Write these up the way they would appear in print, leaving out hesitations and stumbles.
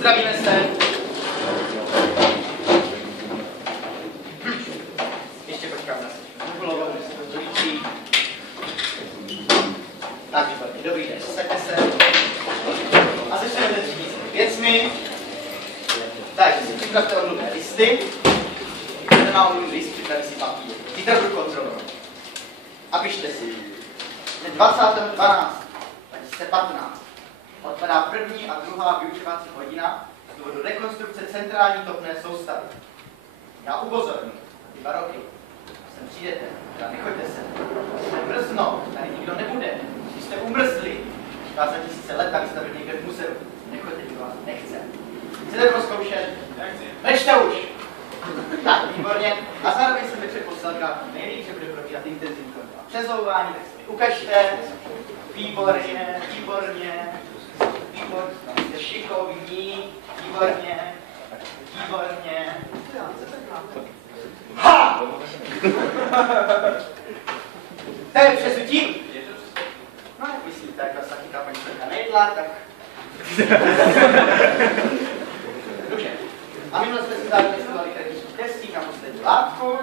Zdravíme se. Ještě počkám na Googlovou ličí. Tak, výborně, dobrý den, saďte se. A začneme se třídními věcmi. Takže si připravte odluvné listy. Když má odluvný list, připraví si papír. Zítra budu kontrolovat. A pište si. 20.12.2015 odpadá první a druhá vyučovací hodina z důvodu rekonstrukce centrální topné soustavy. Já upozorňuji, 2 roky, sem přijdete, teda nechoďte sem. Jste mrzno, tady nikdo nebude. Když jste umrzli, za 1000 let, tak jste byli někde v muzeu. Nechoďte, nikdo vás nechce. Chcete prozkoušet? Nečte už! Tak, výborně. A zároveň jsem večer poslal grafku mailí, že bude probíhat intenzivní kontrola přezouvání, tak se mi ukažte. Výborně, výborně. Výborně, jste šikovní, výborně, výborně. Ha! To je přesutím. No, jak myslíte, jak se chytá paní Srka nejedla, tak... Dobře. A minule jsme si zároveň studovali kritický testík na poslední látku.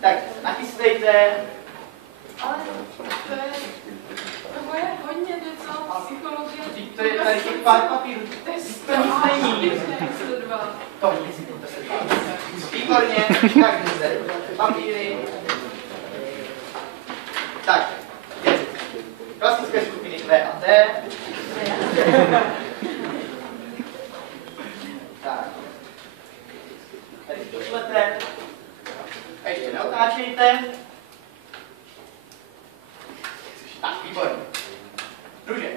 Tak se nachystejte. Ale to je hodně něco psychologie. To je tady těch pár papírů. To nic není. To nic, to se dá. Výborně, takže zde papíry. Tak, klasické skupiny Q a T. Tak. Tady si pošlete. A ještě neotáčejte. Tak, výborně. Druže,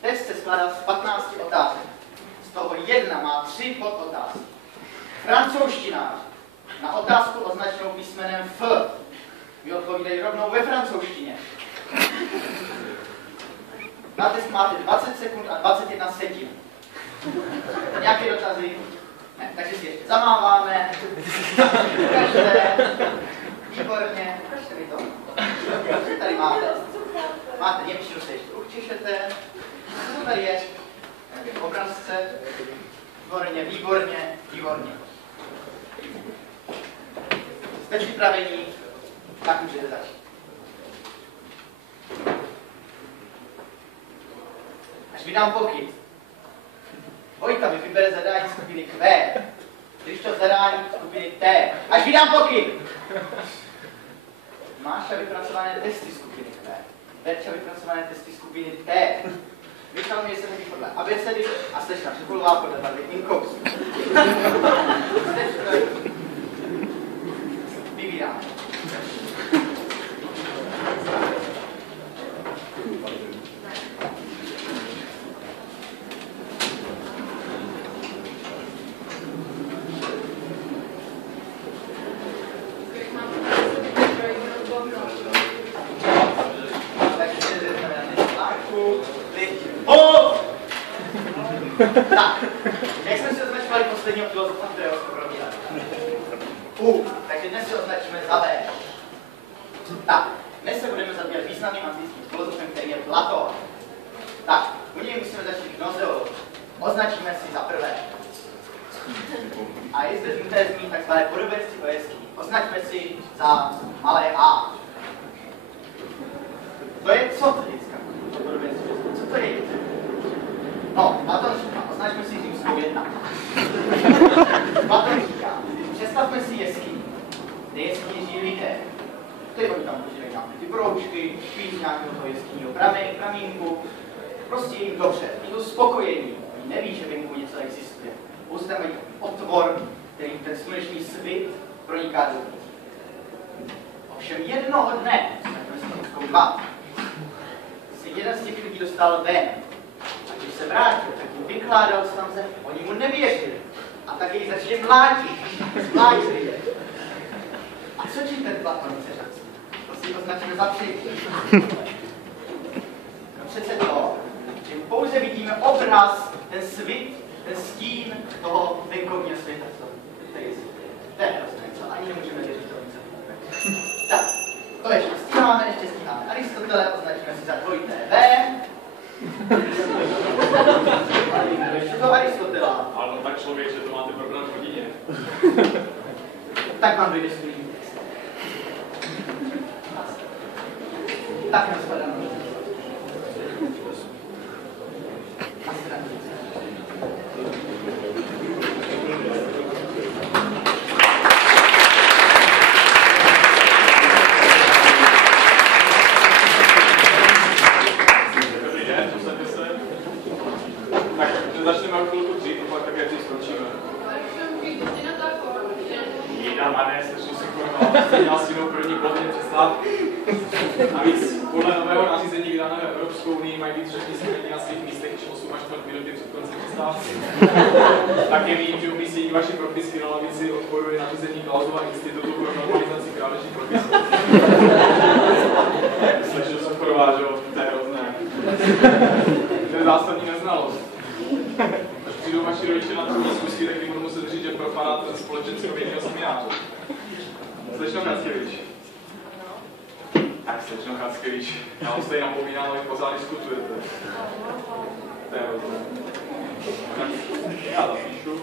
test se skládá z 15 otázek. Z toho jedna má 3 podotázky. Francouzštinář na otázku označenou písmenem F mi odpovídají rovnou ve francouzštině. Na test máte 20 sekund a 21 setin. Nějaké dotazy? Ne, takže si ještě zamáváme. Ukažte. Výborně. Ukažte mi to. Tady máte. Máte němčinu, se ještě uchčešete. Co tady je? Obrazce. Výborně, výborně, výborně. Jste připraveni? Tak můžete začít. Až vydám pokyn. Vojta mi vybere zadání skupiny Q, když to zadání skupiny T. Až vydám pokyn. Máša vypracované testy skupiny Q. Verča vypracované testy skupiny T. Vyšalmě se mluví podle abecedy a Slečna Přepolová podle barvy Inkops. Vybíráme. Tak, jak jsme si označovali posledního filozofa, kterého jsme probírali? Takže dnes se označíme za V. Tak, dnes se budeme zabývat významným antickým filozofem, který je Platón. Tak, u něj musíme začít gnozeologii. Označíme si za prvé. A je zde nutné zmínit takzvané podobenství o jeskyni. Označme si za malé a. To je co to lidská? Co to je? No, Platon říká, označme si římskou 1. Platon říká, představme si jeskyni. Ty jeskyni žijí lidé. Teď oni tam požívají nějaké ty broučky, špít nějakého toho jeskyního pramínku. Prostě jim dobře, jsou spokojení. Oni neví, že venku něco existuje. Pouze tam mají otvor, který ten sluneční svět proniká do nich. Ovšem jednoho dne, označme si římskou 2, si jeden z těch lidí dostal ven. A když se vrátil, tak mu vykládal, co tam se, oni mu nevěřili. A tak jej začali mlátit. Mlátili je. A co ti ten Platon chce říct? To si označíme za 3. No přece to, že pouze vidíme obraz, ten svit, ten stín toho venkovního světa. To je hrozné, co ani nemůžeme věřit tomu, co vidíme. Tak, to ještě stíháme. Aristotele označíme si za 2 V. to Aristotela. Ale no tak člověk, že to máte probrat v hodině. Tak vám dojde svůj text. Tak nashledanou. Dobrý den, posaďte se. Tak, začneme o chvilku dřív, pak také dřív skončíme. Jída, mané, slyšel jsem kurva, jste dělal s jinou první polovině přestávky. Navíc, podle nového nařízení vydaného Evropskou unii mají být všechny studenti na svých místech již 8 až 4 minuty před koncem přestávky. Také vím, že umístění vaší propisky na lavici odporuje nařízení Klausova institutu pro normalizaci krádeží propisky. Slyšel jsem kurva, že jo, to je hrozné. To je zásadní neznalost. Až přijdou vaši rodiče na druhý zkusky, tak budu muset říct, že propadá ten společenskovědního semináře. Slečno Krackevič. Tak, slečno Krackevič. Já vám stejně napomínám, ale pořád diskutujete. To je hrozné. Tak, já zapíšu.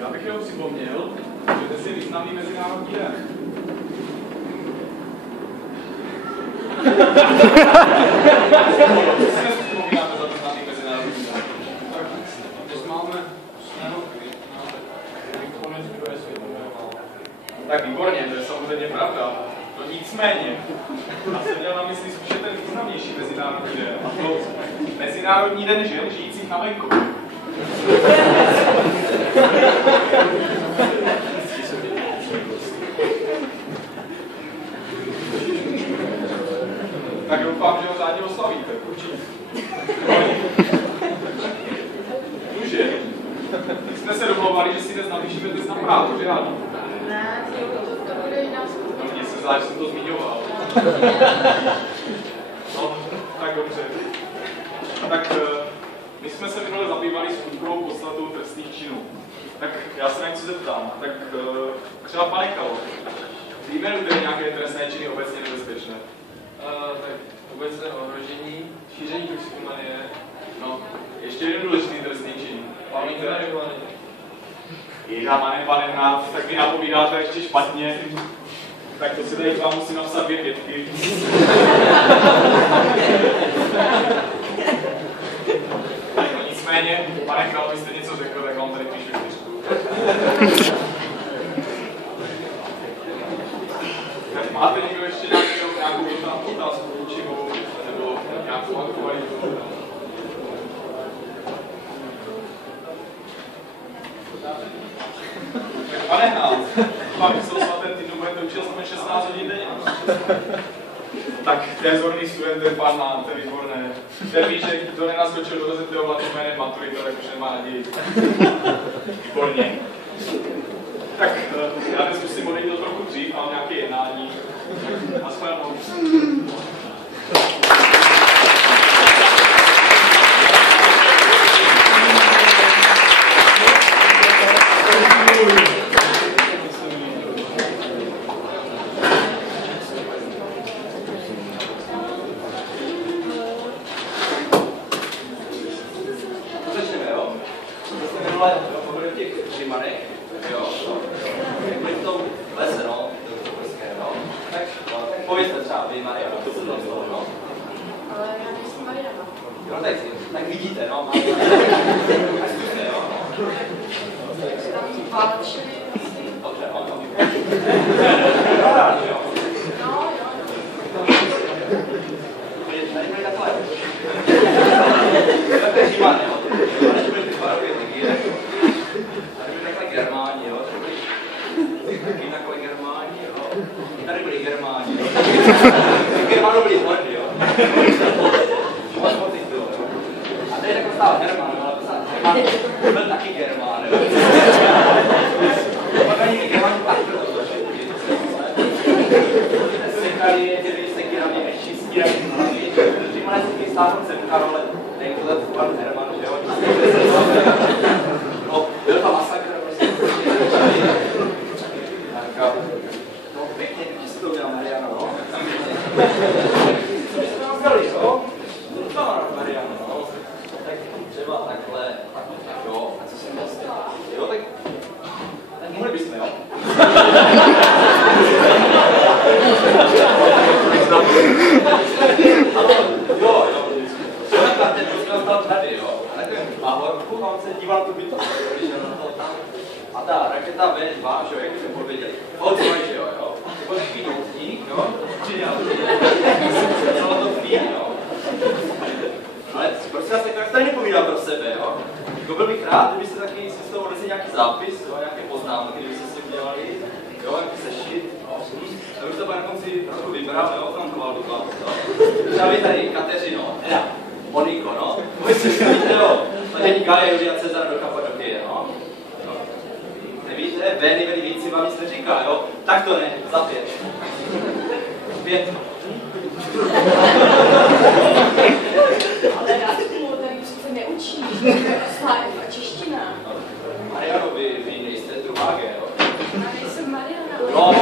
Já bych jenom připomněl, že dnes je významný mezinárodní den. Co si nevzpomínáte za významný mezinárodní den? Tak, dnes máme 8. května, konec druhé světové války. Tak výborně, to je samozřejmě pravda. No nicméně, já jsem měl na mysli spíše ten významnější mezinárodní den. A to Mezinárodní den žen žijících na venkově. Tak doufám, že ho řádně oslavíte, určitě. Může. My jsme se domlouvali, že si dnes navýšíme test na právo, že ano? Ne, to bude jiná No, mně se zdá, že jsem to zmiňoval. No, tak dobře. Tak my jsme se minule zabývali skutkovou podstatou trestných činů. Tak já se na něco zeptám. Tak třeba pane Kalo, vyjmenujte nějaké trestné činy obecně nebezpečné. Tak obecné ohrožení, šíření toxikomanie, No, ještě jeden důležitý trestný čin. paměť marihuany. Ježa, pane Hnát, tak vy napovídáte ještě špatně. Tak to si tady k vám musím napsat 2 větky. No nicméně, pane Král, vy jste něco řekl, tak vám tady píšu 4. Tak máte někdo ještě nějakou otázku učivou, nebo nějakou aktualitu? Tak pane Hnát, vám jsou svaté týdnu, budete učit aspoň 16 hodin denně. Tak to je vzorný student, ten pán Hnát, to je výborné. Ten ví, že kdo nenaskočil do rozetého vlaku jménem maturita, tak už nemá naději. Výborně. Tak já dnes musím odejít do trochu dřív, mám nějaké jednání. Tak nashledanou. Začneme, jo? To jsme minule mluvili o těch Římanech, jo? Byli v tom lese, no? No. Tak povězte třeba vy, Maria, to se tam stalo, no? Ale já nejsem Mariana. Jo, tak vidíte, no? Tak zkuste, jo? Tam válčili asi. Dobře, no? Jo. No, jo. Tady byli takhle. To je Říman, jo? Tady byly ty barvy, tady byli takhle Germáni, jo? Taky takhle Germáni, jo? Tady byli Germáni, jo? Germánů byli hordy, jo? A tady takhle stál Germán, ale to byl taky Germán, jo? Pak ani Germán tak byl to, sekali, jeděli sekirami, ještě stírají hlavy. Římané si ty stáhnout sem, Karole, tady tohle pan Herman, že jo? No, byl to masakr, prostě A ta raketa V2, že jo, jak jsme pověděli, odvoj, že jo, to byl takový noutník, jo, začalo to fít, jo. Ale prostě vás tak tady nepovídal pro sebe, jo. Jako byl bych rád, kdybyste taky si z toho odnesli nějaký zápis, jo, nějaké poznámky, kdybyste si udělali, jo, jaký sešit, jo. Já bych to pak na konci trochu vybral, jo, tam toval doklad, jo. Třeba vy tady, Kateřino, Moniko, no, můj se slyšíte, jo, tady Galia, Julia, Cezar do Kapadokie, no. Nevíte, Veny, víc si vám nic neříká, jo? Tak to ne, za 5. 5. Ale Radku, tady přece neučí, že to je sláv a čeština. Mariano, vy nejste druháge, jo? Já nejsem Mariana, ale... No,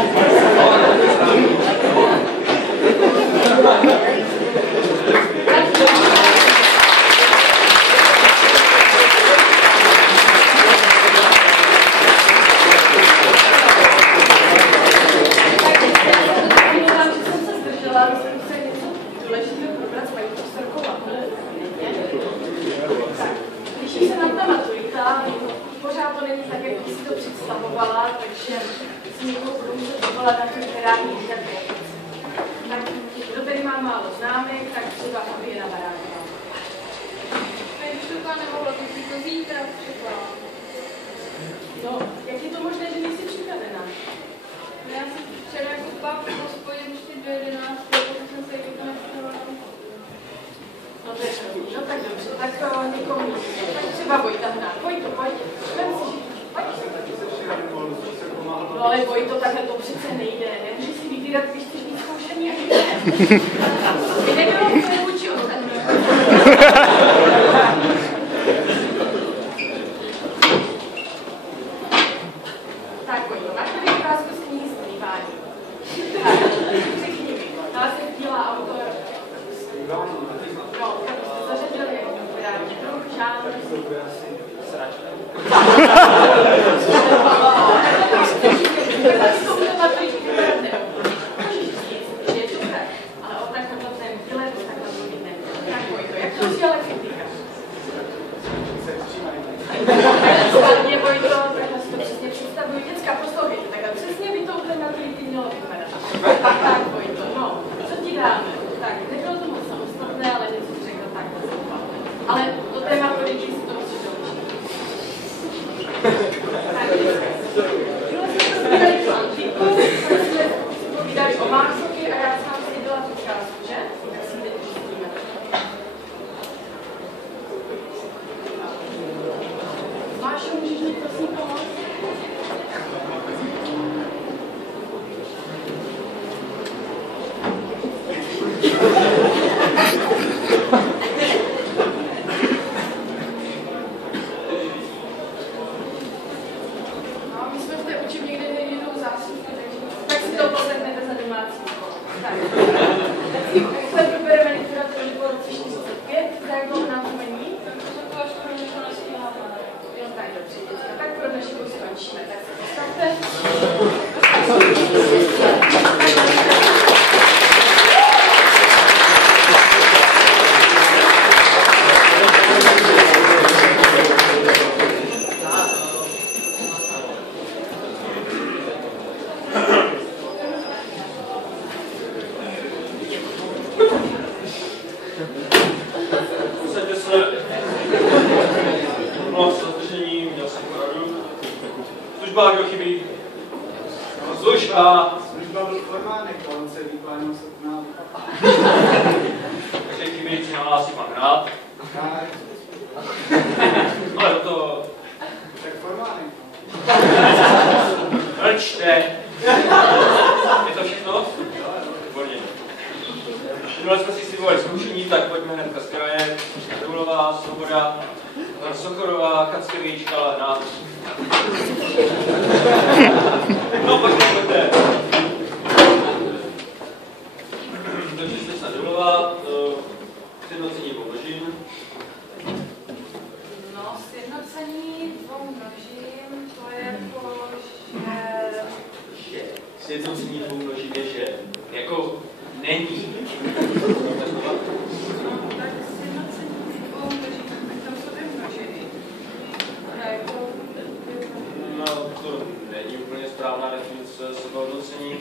správná definice sebehodnocení.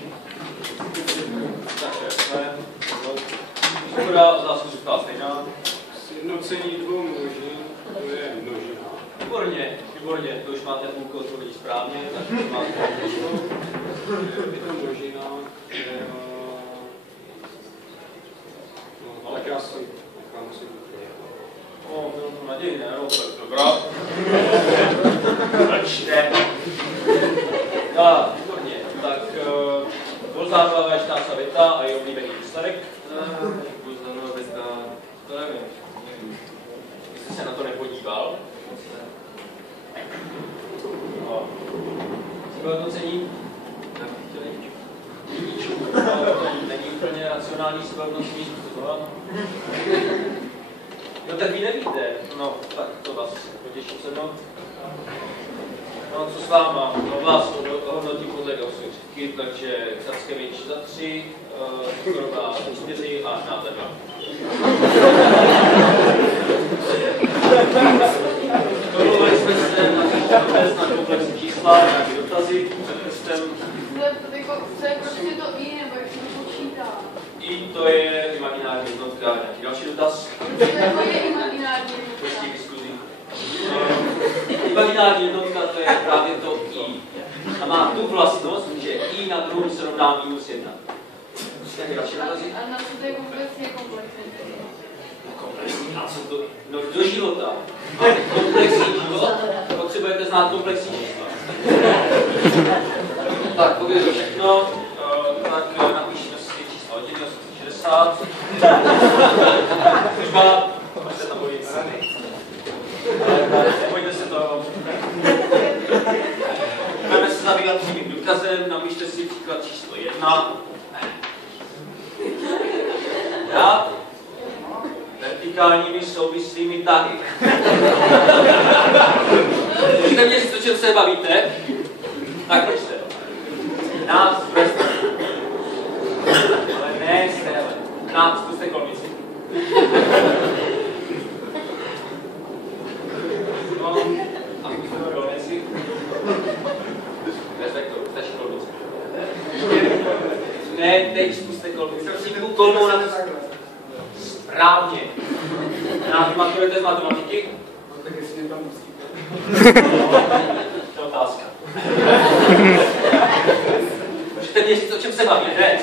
Takže jsme. Škoda zásluh zůstala stejná. Sjednocení dvou množin, to je množina. Výborně, výborně, to už máte půlku odpovědí správně, takže už máte půlku. Je to množina, no, tak já si nechám si No, bylo to nadějné, no, tak dobrá. Mlčte. Výborně, tak Bolzánova je štáca věta a je oblíbený výsledek. Bolzánova věta, To nevím. Vy jste se na to nepodíval? No. Sebehodnocení? Není úplně racionální sebehodnocení, co to znamená? No tak vy nevíte. No, tak to vás potěším se mnou. No, co s váma? No, vás hodnotí podle Gaussovy, takže Sackevič za 3, Korová za 4 a Šnáta 2. Domluvili jsme se na komplexní čísla, nějaké dotazy před testem. To je prostě to I, nebo jak se to počítá? I to je imaginární jednotka. Nějaký další dotaz? To je imaginární Počtí jednotka. diskuzí. Imaginární jednotka to je právě to I. A má tu vlastnost, že I na druhou se rovná -1. Nějaké další dotazy? A na co to je komplexní komplexní? Komplexní, a co to? No do života. Máte komplexní život, potřebujete znát komplexní čísla. Tak, pokud je to všechno, tak napíšeme si číslo hodiny 860. Třeba, se tam bojíte. Nebojte se toho. Budeme se zabývat přímým důkazem, napište si příklad číslo 1. Rád vertikálními souvislými tahy. Můžete mě říct, o čem se bavíte? Tak pojďte. Nás prst. Ale ne z téhle. Nás, zkuste kolmici. No, a zkuste kolmici. Bez vektoru, stačí kolmici. Ne, teď zkuste kolmici. Prosím, kolmou na to. Správně. Na maturujete z matematiky? No tak jestli mě tam pustíte. To je otázka. Můžete mě říct, o čem se bavíte?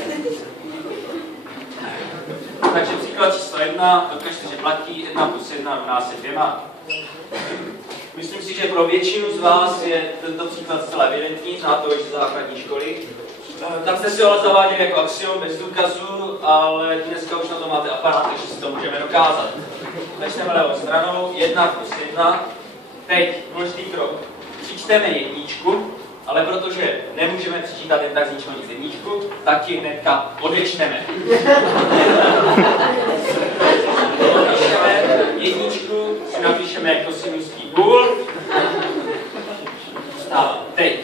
Takže příklad číslo 1, dokažte, že platí 1 + 1 rovná se 2. Myslím si, že pro většinu z vás je tento příklad zcela evidentní, znáte ho už z základní školy. Tam jste si ho zaváděli jako axiom bez důkazu, ale dneska už na to máte aparát, takže si to můžeme dokázat. Začneme levou stranou, 1 + 1. Teď důležitý krok. Přičteme jedničku, ale protože nemůžeme přičítat jen tak z ničeho nic jedničku, tak ji hnedka odečteme. Jedničku si napíšeme jako sinusní půl. Stále. Teď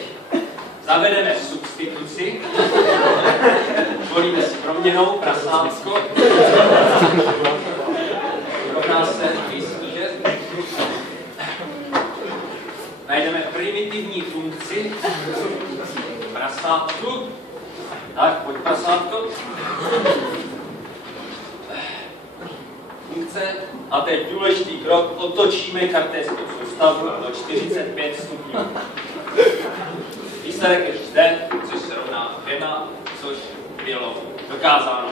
zavedeme substituci. Volíme si proměnou, prasátko. Rovná se výstíže. Najdeme primitivní funkci prasátku. Tak, pojď prasátko. Funkce. A teď důležitý krok, otočíme kartéskou soustavu do 45 stupňů. Výsledek je zde, což se rovná 2, což bylo dokázáno.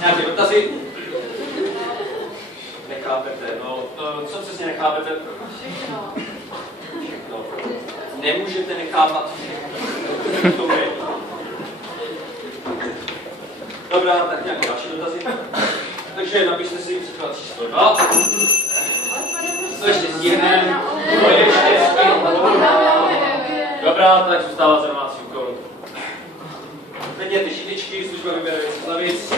Nějaké dotazy? Nechápete, no, co přesně nechápete? Všechno. Všechno. Nemůžete nechápat všechno. Dobrá, tak nějaké další dotazy? Takže napište si příklad číslo 2. Co ještě stihneme? No ještě Dobrá, tak zůstává za domácí úkol. Teď ty šitičky, služba vybere věci z lavic.